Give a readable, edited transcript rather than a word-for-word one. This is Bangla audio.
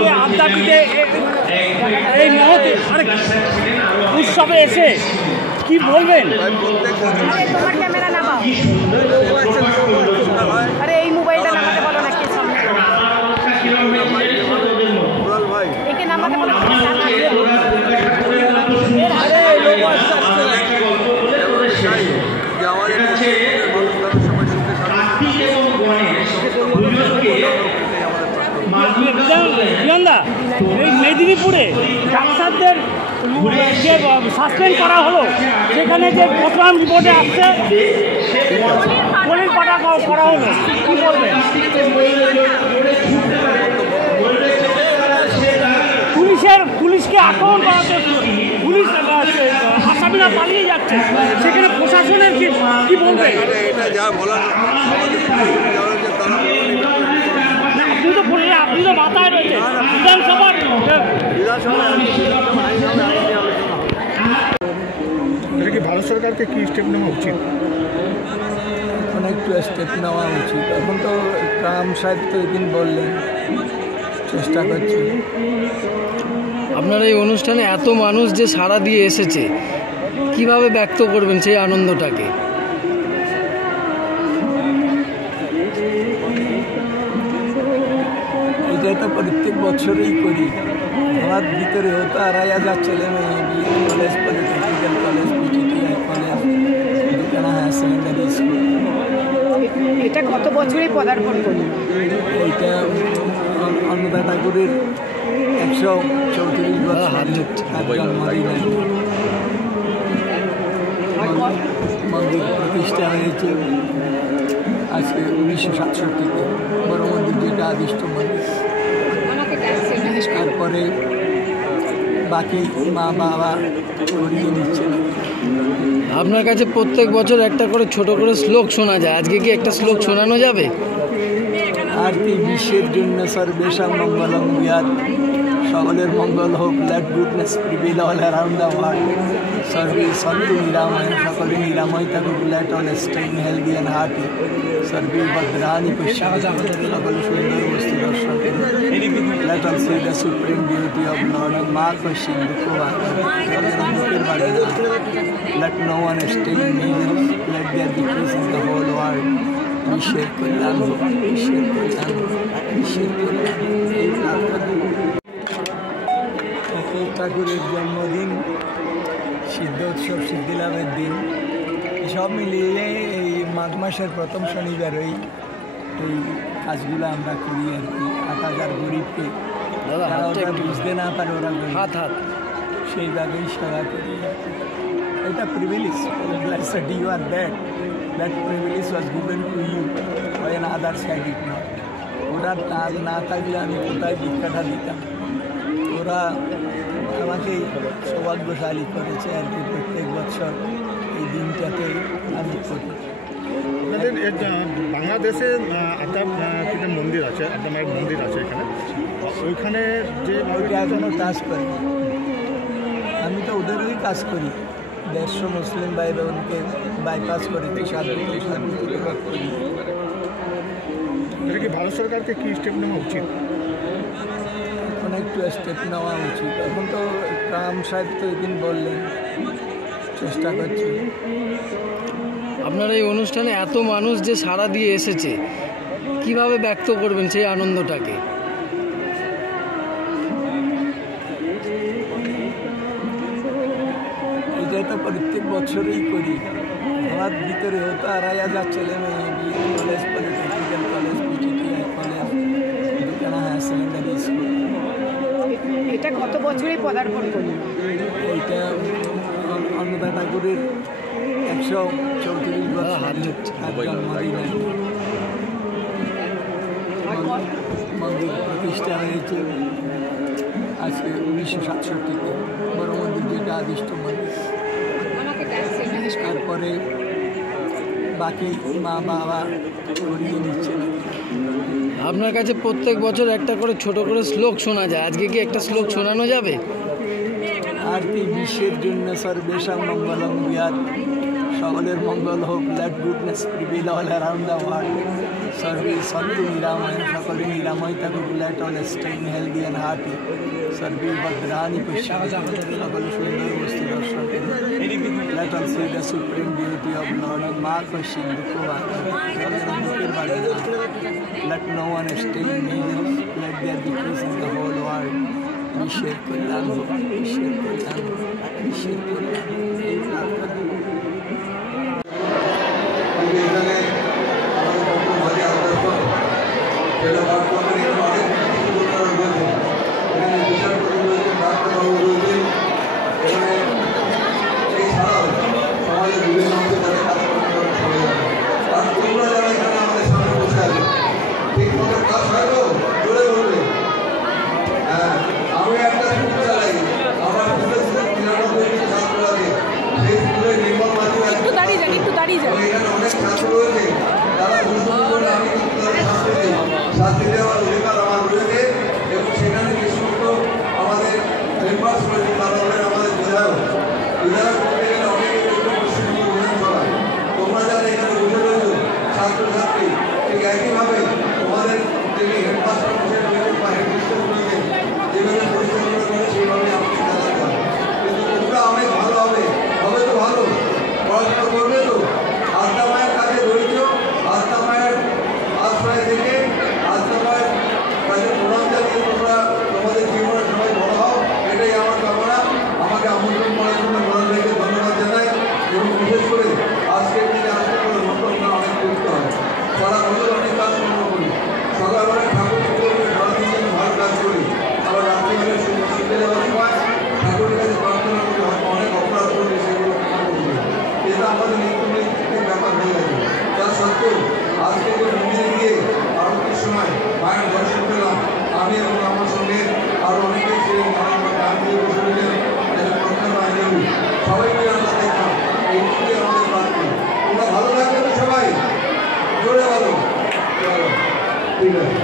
আজকে আদ্যাপীঠে এই মহতে উৎসবে এসে কি বলবেন? তোমার ক্যামেরা নামাও, আরে এই মোবাইলটা নামাতে বলো না, কে সামনে একে নামাতে বলো। এই মেদিনীপুরে ডাক্তারদের যে সাসপেন্ড করা হলো, সেখানে যে প্রথম রিপোর্টে আসছে পুলিশ পাঠা করা হলো, কি বলবেন? পুলিশকে আক্রমণ করা হচ্ছে, পুলিশ আসামিরা পালিয়ে যাচ্ছে, সেখানে প্রশাসনের কি বলবেন? আপনি তো বললেন, আপনি তো মাথায় রয়েছে বিধানসভার। এটা কি ভারত সরকারকে কি স্টেপ নেওয়া উচিত? এখন একটু স্টেপ নেওয়া উচিত। এখন তো ট্রাম্প সাহেব তো একদিন বললেন, চেষ্টা করছে। আপনার এই অনুষ্ঠানে এত মানুষ যে সাড়া দিয়ে এসেছে, কিভাবে ব্যক্ত করবেন সেই আনন্দটাকে? এটা তো প্রত্যেক বছরই করি। আমার ভিতরে হতো 2,500 ছেলে মেয়ে, college, polytechnical college, PTTI college, দুখানা হায়ার সেকেন্ডারি স্কুল। এটা গত বছরই পদার্পণ করি। এইটা অন্নদা ঠাকুরের 134 বছর মন্দির প্রতিষ্ঠা হয়েছে আজকে 1967-তে। বড় মন্দির যেটা আদিষ্ট মন্দির, তারপরে বাকি মা বাবা করিয়ে নিচ্ছে। আপনার কাছে প্রত্যেক বছর একটা করে ছোট করে শ্লোক শোনা যায়, আজকে কি একটা শ্লোক শোনানো যাবে? আর কি, বিশ্বের জন্য সর্বেশাং মঙ্গলম ভূয়াৎ, সকলের মঙ্গল হোক, let goodness prevail all around the world, সর্বে সন্তু নিরাময়, সকলে নিরাময় থাকুক, let all stay in healthy and hearty, সর্বে ভদ্রাণি পশ্যন্তি, সকলে সুন্দর বস্তু দর্শন করুন, let all see the supreme beauty of lord, মা পশ্যিন দুঃখবান, দুঃখের বাড়ি না, let no one stay in misery, let there be peace in the whole world, বিশ্বের কল্যাণ হোক, বিশ্বের কল্যাণ হোক, বিশ্বের কল্যাণ হোক। ঠাকুরের জন্মদিন, সিদ্ধোৎসব, সিদ্ধিলাভের দিন, সব মিলিয়ে এই মাঘ মাসের প্রথম শনিবার এই কাজগুলো আমরা করি আর কি। 8,000 গরিবকে যারা বুঝতে না পারে, ওরা হাত সেইভাবেই সেবা করি। এটা privilege, blessed you are that privilege was given to you when others had it not. ওরা না থাকলে আমি কোথায় ভিক্ষাটা দিতাম। ওরা আমাকে সৌভাগ্যশালী করেছে আর কি। প্রত্যেক বছর এই দিনটাতে আমি করি। আপনাদের বাংলাদেশে আদ্যাপীঠে মন্দির আছে, আদ্যা মায়ের মন্দির আছে এখানে, ওইখানে যে ওইটা এখনও কাজ করে। আমি তো ওদেরই কাজ করি। 150 মুসলিম ভাই বোনকে বাইপাস করেছি, সার্বিক করি। এটা কি ভারত সরকারকে কি স্টেপ নেওয়া উচিত? এখন একটু স্টেপ নেওয়া উচিত। এখন তো ট্রাম্প সাহেব তো একদিন বললেন, চেষ্টা করছে। আপনার এই অনুষ্ঠানে এত মানুষ যে সাড়া দিয়ে এসেছে, কিভাবে ব্যক্ত করবেন সেই আনন্দটাকে? এটা তো প্রত্যেক বছরই করি। আমার ভিতরে হতো 2,500 ছেলে মেয়ে, college, polytechnical college, PTTI college, দুখানা হায়ার সেকেন্ডারি স্কুল। এটা গত বছরই পদার্পণ করি। এইটা অন্নদা ঠাকুরের 134 বছর মন্দির প্রতিষ্ঠা হয়েছে আজকে 1967-তে। বড় মন্দির যেটা আদিষ্ট মন্দির, তারপরে বাকি মা বাবা করিয়ে নিচ্ছে। আপনার কাছে প্রত্যেক বছর একটা করে ছোট করে শ্লোক শোনা যায়, আজকে কি একটা শ্লোক শোনানো যাবে? আর কি, বিশ্বের জন্য সর্বেশাং মঙ্গলম ভূয়াৎ, সকলের মঙ্গল হোক। Let goodness prevail all around the world. সর্বের সন্তু নিরাময়, সকলে নিরাময় থাকুক। Let all stay healthy and happy. সর্বে ভদ্রাণি পশ্যন্তি, সকলে সুন্দর বস্তু দর্শন করুন। Let all see the supreme beauty of lord. মা পশ্যিন দুঃখবান, দুঃখের বাড়ি না। Let no one stay in misery. Let there be peace in the whole world. বিশ্বের কল্যাণ হোক, বিশ্বের কল্যাণ হোক, বিশ্বের কল্যাণ হোক। এই প্রার্থনা। এখানে আমাদের বক্তব্য ভারী আদর্শ সেটা পাঠ করবেন। এখানে অনেক কিছু রয়েছে, এখানে বিচারপতি রয়েছে, ডাক্তারবাবু রয়েছে, এখানে এছাড়াও সমাজের বিভিন্ন অংশে তাদের কাজ করতে পারে সবাই। আর তোমরা যারা এখানে আমাদের সামনে বসে আছে ঠিক মতো কাজ হয় তো জোরে বলবে। হ্যাঁ, আমি একটা স্কুল চালাই, আমার স্কুলের 93 ছাত্র আছে, সেই স্কুলে নির্মল মাঝি একটু দাঁড়িয়ে যান, একটু দাঁড়িয়ে যান। এখানে অনেক ছাত্র রয়েছে তারা দুষ্কর্ম করলে আমি কিন্তু তাদের শাস্তি দিই। শাস্তি দেওয়ার অধিকার আমার রয়েছে এবং সেখানে যে সমস্ত আমাদের মেম্বার্স রয়েছে তারা হলেন আমাদের বিধায়ক। বিধায়ক করতে গেলে অনেকে পশ্চিমবঙ্গ বিধানসভা। তোমরা যারা এখানে বসে রয়েছো ছাত্রছাত্রী, ঠিক একইভাবে তোমাদের যিনি হেডমাস্টার বসে রয়েছেন বা হেডমিস্টার রয়েছেন যেভাবে পরিচালনা করে সেইভাবে আমাকে চালাতে হবে। কিন্তু তোমরা অনেক ভালো হবে, হবে তো ভালো, পড়াশোনা করবে তো। আত্মা মায়ের কাছে রয়েছ, আত্মা মায়ের আশ্রয় থেকে আত্মা মায়ের কাছে প্রণাম জানিয়ে তোমরা তোমাদের জীবনে সবাই বড় হও, এটাই আমার কামনা। আমাকে আমন্ত্রণ করার জন্য মনে রেখে ধন্যবাদ জানাই এবং বিশেষ করে আজকের দিনে আসতে করে বক্তব্য অনেক করতে হয়। সারা বছর অনেক কাজকর্ম করি, সকালবেলা ঠাকুর পুজো সারাদিন জন্য ভালো কাজ করি, আবার রাত্রিবেলা শুনতে যাওয়ার সময় ঠাকুরের কাছে প্রার্থনা করি, হয়তো অনেক অপরাধ করি, সেগুলো এটা আমাদের নিত্যনৈতিক ব্যাপার হয়ে গেছে। তা সত্ত্বেও আজকে যে মন্দিরে গিয়ে আরতির সময় মায়ের দর্শন পেলাম, আমি এবং আমার সঙ্গে আরও অনেকেই ছিলেন, অনেক গান দিয়ে বসে রয়েছেন, সবাই মিলে আমরা দেখলাম। এইটুকুই আমাদের প্রার্থনা। তোমরা ভালো থাকবে তো সবাই, জোরে ভালো, ঠিক আছে।